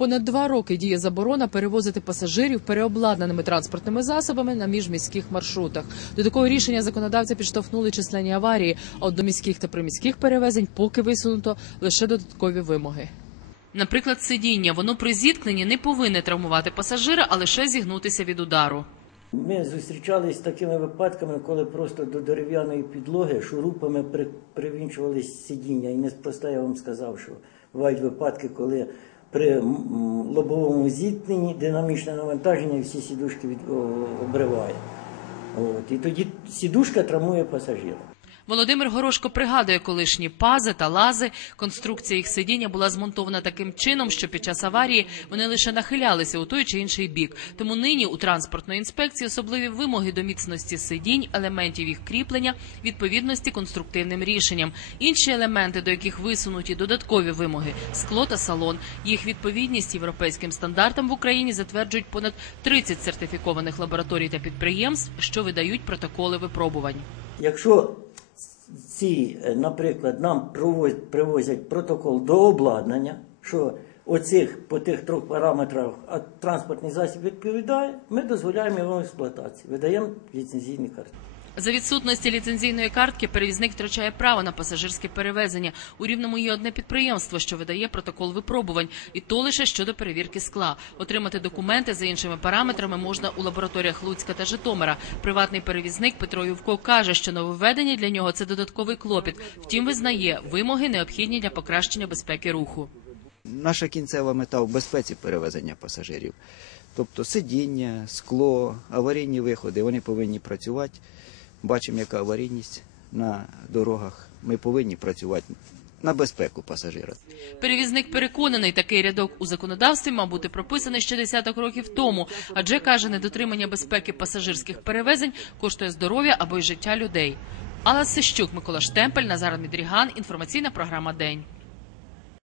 Понад два роки діє заборона перевозити пасажирів переобладнаними транспортними засобами на міжміських маршрутах. До такого рішення законодавця підштовхнули численні аварії. А от до міських та приміських перевезень поки висунуто лише додаткові вимоги. Наприклад, сидіння воно при зіткненні не повинне травмувати пасажира, а лише зігнутися від удару. Ми зустрічалися з такими випадками, коли просто до дерев'яної підлоги шурупами при, привінчувались сидіння. І неспроста я вам сказав, що бувають випадки, коли при лобовому зіткненні динамічне навантаження всі сідушки від, обриває. От. І тоді сідушка травмує пасажира. Володимир Горошко пригадує колишні пази та лази. Конструкція їх сидіння була змонтована таким чином, що під час аварії вони лише нахилялися у той чи інший бік. Тому нині у транспортної інспекції особливі вимоги до міцності сидінь, елементів їх кріплення, відповідності конструктивним рішенням. Інші елементи, до яких висунуті додаткові вимоги скло та салон. Їх відповідність європейським стандартам в Україні затверджують понад 30 сертифікованих лабораторій та підприємств, що видають протоколи випробувань. Якщо ці, е, наприклад, нам привозять, протокол до обладнання, що оцих по тих трьох параметрах транспортний засіб відповідає, ми дозволяємо його експлуатацію, видаємо ліцензійні картки. За відсутності ліцензійної картки перевізник втрачає право на пасажирське перевезення. У рівному є одне підприємство, що видає протокол випробувань, і то лише щодо перевірки скла. Отримати документи за іншими параметрами можна у лабораторіях Луцька та Житомира. Приватний перевізник Петро Ювко каже, що нововведення для нього це додатковий клопіт. Втім, визнає вимоги необхідні для покращення безпеки руху. Наша кінцева мета в безпеці перевезення пасажирів. Тобто сидіння, скло, аварійні виходи, вони повинні працювати. Бачимо, яка аварійність на дорогах. Ми повинні працювати на безпеку пасажира. Перевізник переконаний, такий рядок у законодавстві мав бути прописаний ще десяток років тому, адже каже, недотримання безпеки пасажирських перевезень коштує здоров'я або й життя людей. Алла Сищук, Микола Штемпель, Назар Мідріган. Інформаційна програма День.